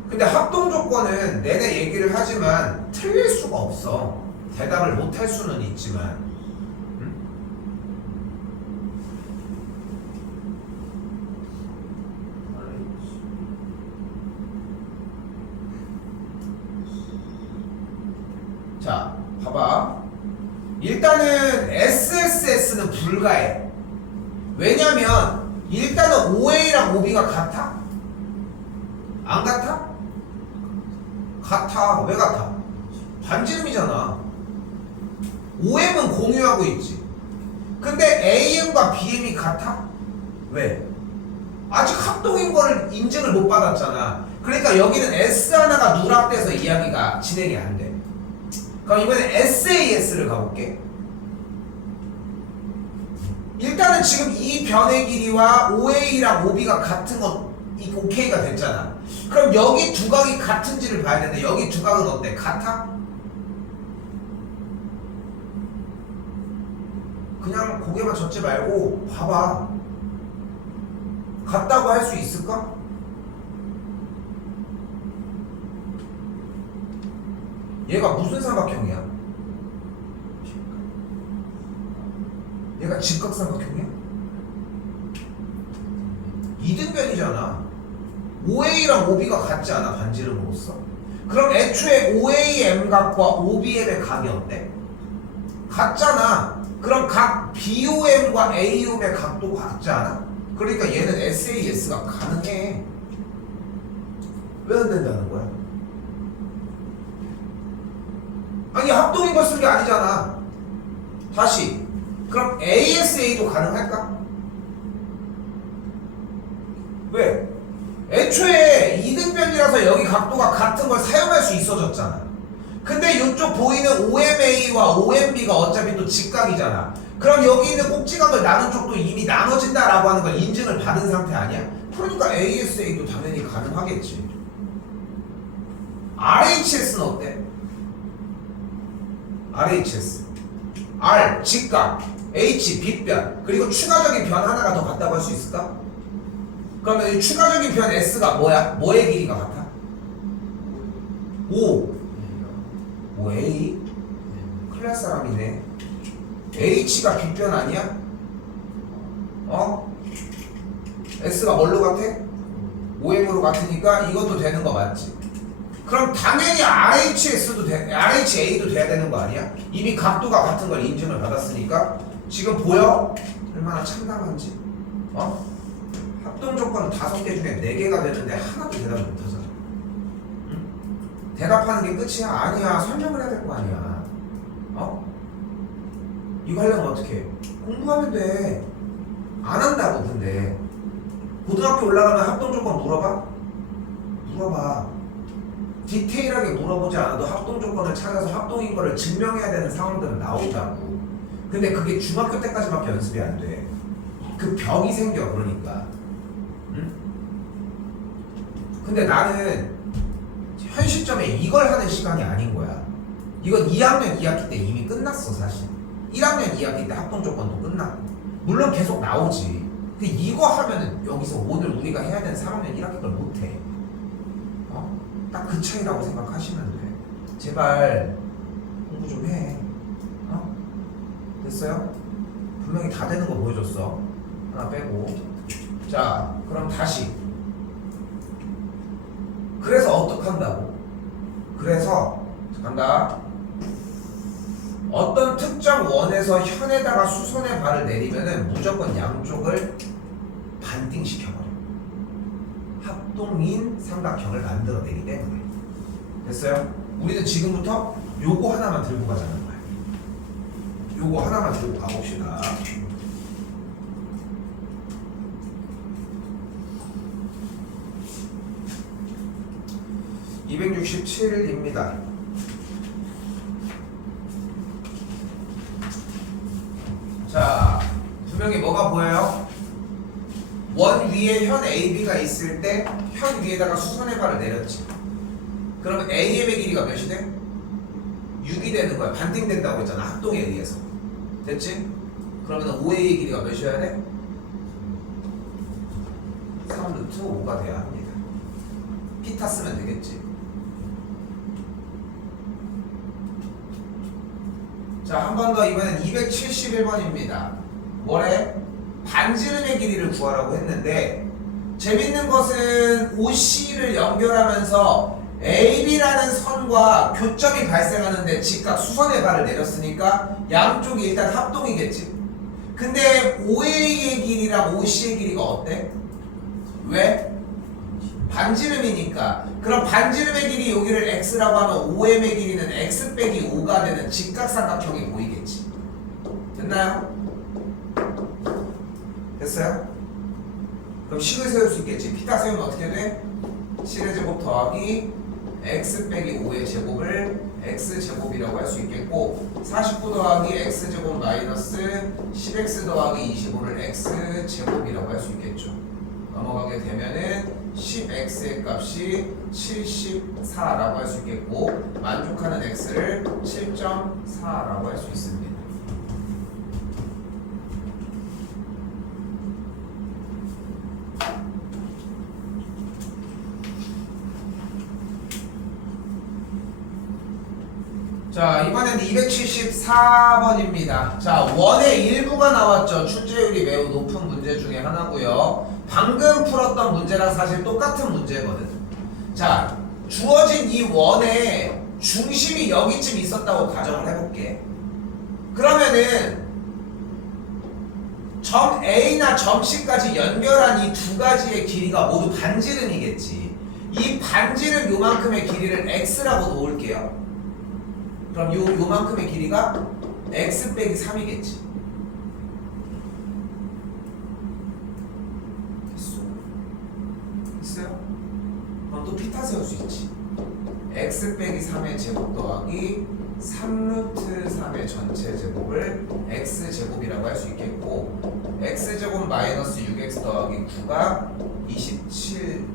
근데 합동 조건은 내내 얘기를 하지만 틀릴 수가 없어. 대답을 못 할 수는 있지만. 자, 봐봐. 일단은 SSS는 불가해. 왜냐면 일단은 OA랑 OB가 같아? 안 같아? 같아. 왜 같아? 반지름이잖아. OM은 공유하고 있지. 근데 AM과 BM이 같아? 왜? 아직 합동인 거를 인증을 못 받았잖아. 그러니까 여기는 S 하나가 누락돼서 이야기가 진행이 안 돼. 그럼 이번엔 SAS를 가볼게. 일단은 지금 이 변의 길이와 OA랑 OB가 같은 거 OK가 됐잖아. 그럼 여기 두 각이 같은지를 봐야 되는데 여기 두 각은 어때? 같아? 그냥 고개만 젓지 말고 봐봐. 같다고 할 수 있을까? 얘가 무슨 삼각형이야? 얘가 직각삼각형이야? 이등변이잖아. OA랑 OB가 같지 않아? 반지름으로서. 그럼 애초에 OAM각과 OBM의 각이 어때? 같잖아. 그럼 각 BOM과 AOM의 각도 같지 않아? 그러니까 얘는 SAS가 가능해. 왜 안 된다는 거야? 아니 합동인 걸 쓴 게 아니잖아. 다시. 그럼 ASA도 가능할까? 왜? 애초에 이등변이라서 여기 각도가 같은 걸 사용할 수 있어졌잖아. 근데 이쪽 보이는 OMA와 OMB가 어차피 또 직각이잖아. 그럼 여기 있는 꼭지각을 나눈 쪽도 이미 나눠진다라고 하는 걸 인증을 받은 상태 아니야? 그러니까 ASA도 당연히 가능하겠지. RHS는 어때? RHS R 직각, H 빗변, 그리고 추가적인 변 하나가 더 같다고 할 수 있을까? 그러면 이 추가적인 변 S가 뭐야? 뭐의 길이가 같아? OA? 큰일 날 사람이네. H가 빗변 아니야? S가 뭘로 같아? OM으로 같으니까 이것도 되는 거 맞지? 그럼 당연히 RHS도 RHA도 돼야 되는 거 아니야? 이미 각도가 같은 걸 인증을 받았으니까. 지금 보여? 얼마나 참담한지. 합동 조건 5개 중에 4개가 되는데 하나도 대답을 못 하잖아. 응? 대답하는 게 끝이야? 아니야. 설명을 해야 될 거 아니야. 이거 하려면 어떻게 해? 공부하면 돼. 안 한다고. 근데 고등학교 올라가면 합동 조건 물어봐. 디테일하게 물어보지 않아도 합동 조건을 찾아서 합동인 거를 증명해야 되는 상황들은 나온다고. 근데 그게 중학교 때까지밖에 연습이 안 돼. 그 벽이 생겨. 그러니까. 응? 근데 나는 현 시점에 이걸 하는 시간이 아닌 거야. 이건 2학년 2학기 때 이미 끝났어. 사실 1학년 2학기 때 합동 조건도 끝났고, 물론 계속 나오지. 근데 이거 하면은 여기서 오늘 우리가 해야 되는 3학년 1학기 걸 못해. 딱 그 차이라고 생각하시면 돼. 제발 공부 좀 해. 됐어요? 분명히 다 되는 거 보여줬어. 하나 빼고. 자, 그럼 다시. 그래서 어떻게 한다고? 그래서 간다. 어떤 특정 원에서 현에다가 수선의 발을 내리면은 무조건 양쪽을 반띵시켜버려. 합동인 삼각형을 만들어내기 때문에. 됐어요? 우리는 지금부터 요거 하나만 들고 가자는 거야. 요거 하나만 들고 가봅시다. (267일입니다) 자, 분명히 뭐가 보여요? 원 위에 현 AB가 있을 때 현 위에다가 수선의 발을 내렸지. 그러면 AM의 길이가 몇이 돼? 6이 되는 거야. 반띵된다고 했잖아. 합동에 의해서. 됐지? 그러면 OA의 길이가 몇이어야 돼? 3루트5가 돼야 합니다. 피타 쓰면 되겠지. 자, 한 번 더. 이번엔 271번입니다. 뭐래? 반지름의 길이를 구하라고 했는데, 재밌는 것은 OC를 연결하면서 AB라는 선과 교점이 발생하는데 직각 수선의 발을 내렸으니까 양쪽이 일단 합동이겠지. 근데 OA의 길이랑 OC의 길이가 어때? 왜? 반지름이니까. 그럼 반지름의 길이 여기를 x라고 하면 OM의 길이는 x 빼기 5가 되는 직각삼각형이 보이겠지. 됐나요? 됐어요? 그럼 식을 세울 수 있겠지. 피타 세우면 어떻게 돼? 7의 제곱 더하기 x 빼기 5의 제곱을 x제곱이라고 할 수 있겠고, 49 더하기 x제곱 마이너스 10x 더하기 25를 x제곱이라고 할 수 있겠죠. 넘어가게 되면은 10x의 값이 74라고 할 수 있겠고, 만족하는 x를 7.4라고 할 수 있습니다. 자, 이번엔 274번입니다. 자, 원의 일부가 나왔죠. 출제율이 매우 높은 문제 중에 하나고요. 방금 풀었던 문제랑 사실 똑같은 문제거든. 자, 주어진 이 원의 중심이 여기쯤 있었다고 가정을 해볼게. 그러면은 점 A나 점 C까지 연결한 이 두 가지의 길이가 모두 반지름이겠지. 이 반지름 요만큼의 길이를 x라고 놓을게요. 그럼 요만큼의 길이가 x 빼기 3이겠지. 됐어요? 그럼 또 피타 세울 수 있지. x 빼기 3의 제곱 더하기 3루트 3의 전체 제곱을 x제곱이라고 할 수 있겠고, x제곱 마이너스 6x 더하기 9가 27,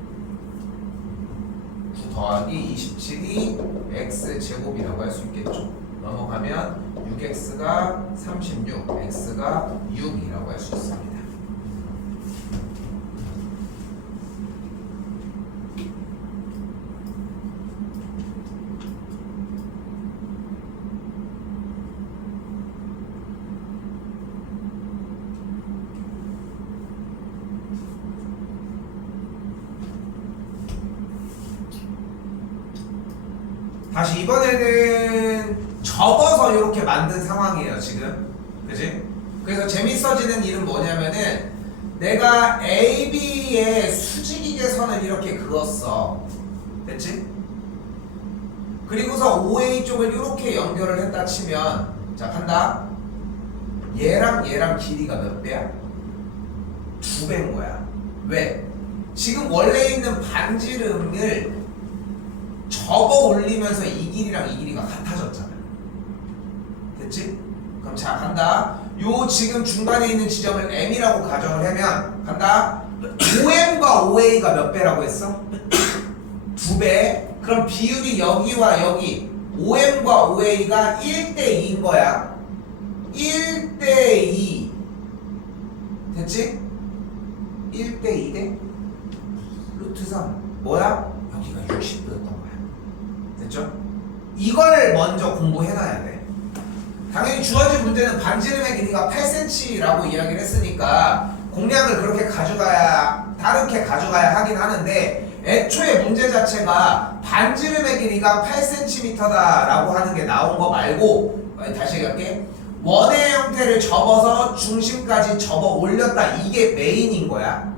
9 더하기 27이 x제곱이라고 할 수 있겠죠. 넘어가면 6x가 36, x가 6이라고 할 수 있습니다. 다시 이번에는 접어서 이렇게 만든 상황이에요, 지금. 그지? 그래서 재밌어지는 일은 뭐냐면은 내가 AB의 수직이계 선을 이렇게 그었어. 됐지? 그리고서 OA 쪽을 이렇게 연결을 했다 치면, 자, 간다. 얘랑 얘랑 길이가 몇 배야? 2배인 거야. 왜? 지금 원래 있는 반지름을 접어 올리면서 이 길이랑 이 길이가 같아졌잖아. 됐지? 그럼 자, 간다. 요 지금 중간에 있는 지점을 M이라고 가정을 하면, 간다. OM과 OA가 몇 배라고 했어? 2배. 그럼 비율이 여기와 여기 OM과 OA가 1대2인 거야. 1대2. 됐지? 1대2 대 루트 3. 뭐야? 여기가 60도였던 거야. 됐죠? 이걸 먼저 공부해놔야 돼. 당연히 주어진 문제는 반지름의 길이가 8cm라고 이야기를 했으니까 공략을 그렇게 가져가야, 다르게 가져가야 하긴 하는데, 애초에 문제 자체가 반지름의 길이가 8cm다라고 하는 게 나온 거 말고 다시 얘기할게. 원의 형태를 접어서 중심까지 접어 올렸다. 이게 메인인 거야.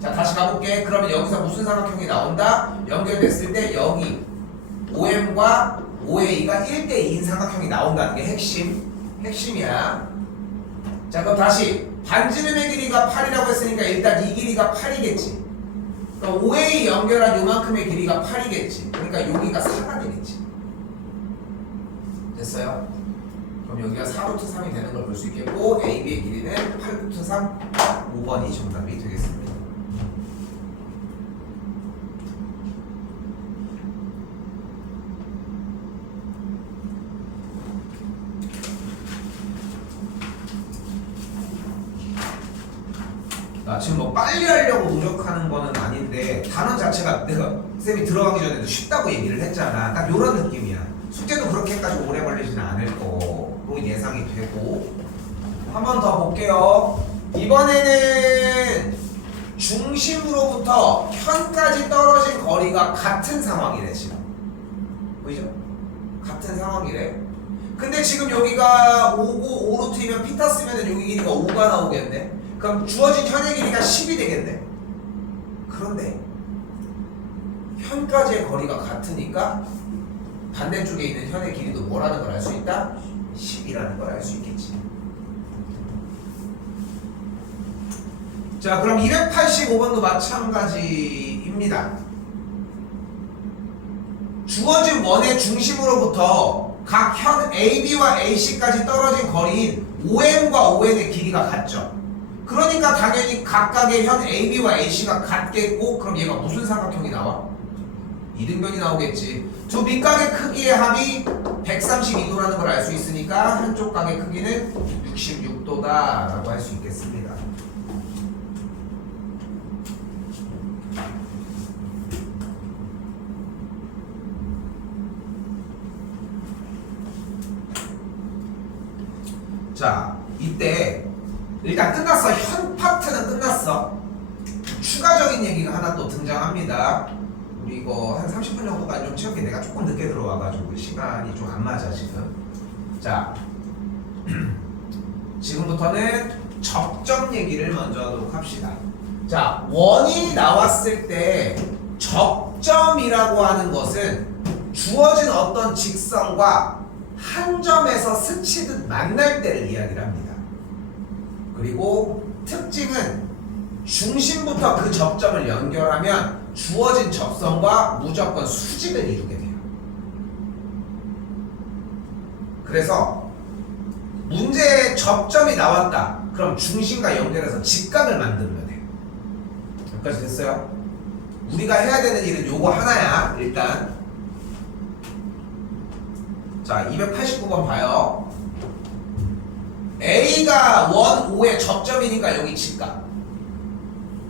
자, 다시 가볼게. 그러면 여기서 무슨 삼각형이 나온다? 연결됐을 때 여기 OM과 OA가 1대2인 삼각형이 나온다는 게 핵심이야. 자, 그럼 다시 반지름의 길이가 8이라고 했으니까 일단 이 길이가 8이겠지. 그럼 OA 연결한 요만큼의 길이가 8이겠지. 그러니까 여기가 4가 되겠지. 됐어요? 그럼 여기가 4루트 3이 되는 걸 볼 수 있겠고 AB의 길이는 8루트 3, 5번이 정답이 되겠습니다. 지금 뭐 빨리 하려고 노력하는 거는 아닌데 단원 자체가 내가 쌤이 들어가기 전에도 쉽다고 얘기를 했잖아. 딱 요런 느낌이야. 숙제도 그렇게까지 오래 걸리지는 않을 거로 예상이 되고. 한 번 더 볼게요. 이번에는 중심으로부터 현까지 떨어진 거리가 같은 상황이래. 지금 보이죠? 같은 상황이래. 근데 지금 여기가 5고 5루트이면 피타 쓰면은 여기 길이가 5가 나오겠네. 그럼 주어진 현의 길이가 10이 되겠네. 그런데 현까지의 거리가 같으니까 반대쪽에 있는 현의 길이도 뭐라는 걸 알 수 있다? 10이라는 걸 알 수 있겠지. 자, 그럼 285번도 마찬가지입니다. 주어진 원의 중심으로부터 각 현 AB와 AC까지 떨어진 거리인 OM과 ON의 길이가 같죠. 그러니까 당연히 각각의 현 AB와 AC가 같겠고, 그럼 얘가 무슨 삼각형이 나와? 이등변이 나오겠지. 두 밑각의 크기의 합이 132도라는 걸 알 수 있으니까 한쪽 각의 크기는 66도다 라고 할 수 있겠습니다. 자, 이때 일단 끝났어. 현 파트는 끝났어. 추가적인 얘기가 하나 또 등장합니다. 우리 이거 한 30분 정도까지 좀 채울게. 내가 조금 늦게 들어와가지고 시간이 좀 안 맞아 지금. 자, 지금부터는 접점 얘기를 먼저 하도록 합시다. 자, 원이 나왔을 때 접점이라고 하는 것은 주어진 어떤 직선과 한 점에서 스치듯 만날 때를 이야기를 합니다. 그리고 특징은 중심부터 그 접점을 연결하면 주어진 접선과 무조건 수직을 이루게 돼요. 그래서 문제에 접점이 나왔다. 그럼 중심과 연결해서 직각을 만들면 돼요. 여기까지 됐어요? 우리가 해야 되는 일은 요거 하나야. 일단 자, 289번 봐요. A가 원 5의 접점이니까 여기 직각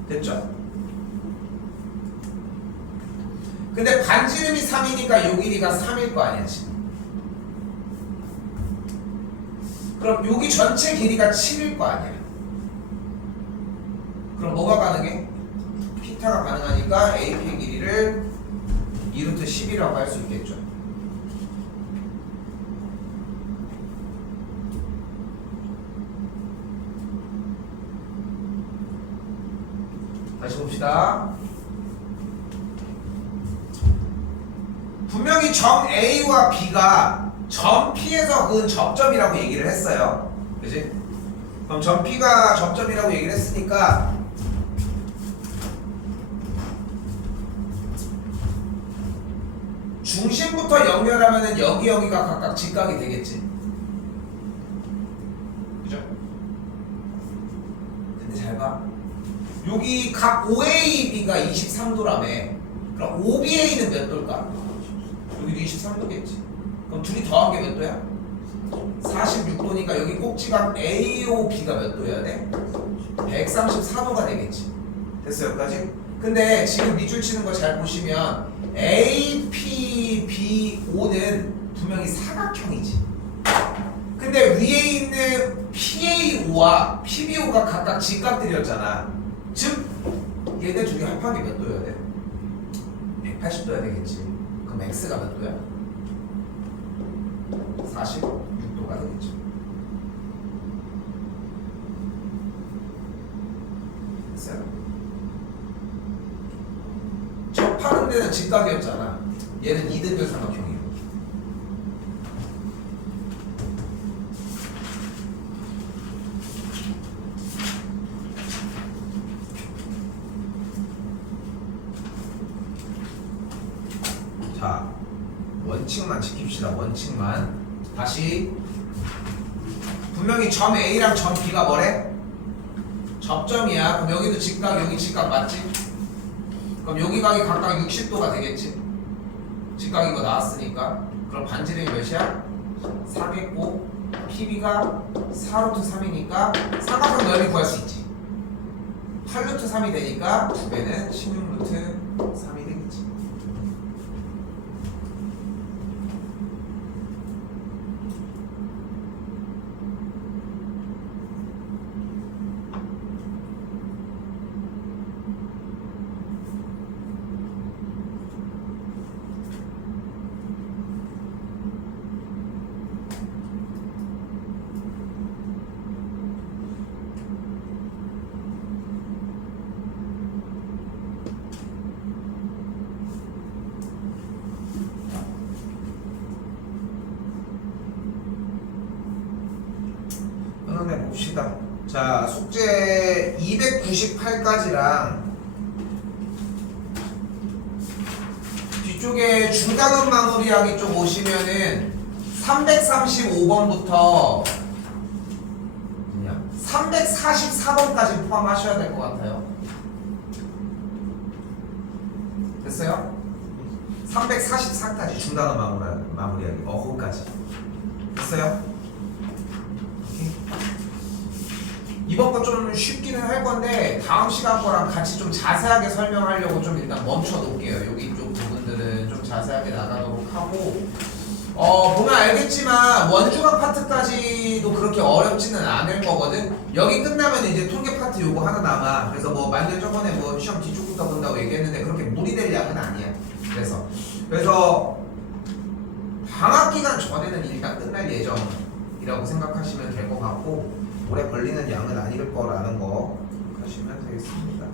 됐죠? 근데 반지름이 3이니까 요 길이가 3일 거 아니야 지금. 그럼 여기 전체 길이가 7일 거 아니야. 그럼 뭐가 가능해? 피타가 가능하니까 AP 길이를 2루트 10이라고 할 수 있겠죠. 다시 봅시다. 분명히 점 A와 B가 점 P에서 그은 접점이라고 얘기를 했어요. 그치? 그럼 점 P가 접점이라고 얘기를 했으니까 중심부터 연결하면은 여기가 각각 직각이 되겠지. 그죠? 근데 잘 봐. 여기 각 OAB가 23도라며. 그럼 OBA는 몇 도일까? 여기도 23도겠지. 그럼 둘이 더한 게 몇 도야? 46도니까 여기 꼭지각 AOB가 몇 도여야 돼? 134도가 되겠지. 됐어 여기까지? 근데 지금 밑줄 치는 거 잘 보시면 APBO는 분명히 사각형이지. 근데 위에 있는 PAO와 PBO가 각각 직각들이었잖아. 즉 얘네 둘이 합한 게 몇 도여야 돼? 180도야 되겠지. 그럼 X가 몇 도야? 46도가 되겠죠. 됐어요? 접하는 데는 직각이었잖아. 얘는 이등변 삼각형이에요. 자, 원칙만 지킵시다. 원칙만. 다시 분명히 점 A랑 점 B가 뭐래? 접점이야. 그럼 여기도 직각, 여기 직각 맞지? 그럼 여기 각이 각각 60도가 되겠지? 직각인 거 나왔으니까. 그럼 반지름이 몇이야? 4겠고 PB가 4루트 3이니까 삼각형 넓이 구할 수 있지. 8루트 3이 되니까 2배는 16루트 3이 되겠지. 봅시다. 자, 숙제 298까지랑 뒤쪽에 중간음 마무리하기 쪽 오시면은 335번부터 344번까지 포함하셔야 될 것 같아요. 됐어요? 344까지 중간음 마무리하기. 거기까지. 됐어요? 이번 거 좀 쉽기는 할 건데 다음 시간 거랑 같이 좀 자세하게 설명하려고 좀 일단 멈춰 놓을게요. 여기 쪽 부분들은 좀 자세하게 나가도록 하고 보면 알겠지만 원중앙 파트까지도 그렇게 어렵지는 않을 거거든. 여기 끝나면 이제 통계 파트 요거 하나 남아. 그래서 뭐 만년 저번에 뭐 시험 뒤쪽부터 본다고 얘기했는데 그렇게 무리될 양은 아니야. 그래서 방학 기간 전에는 일단 끝날 예정이라고 생각하시면 될 것 같고 오래 걸리는 양은 아닐 거라는 거 하시면 되겠습니다.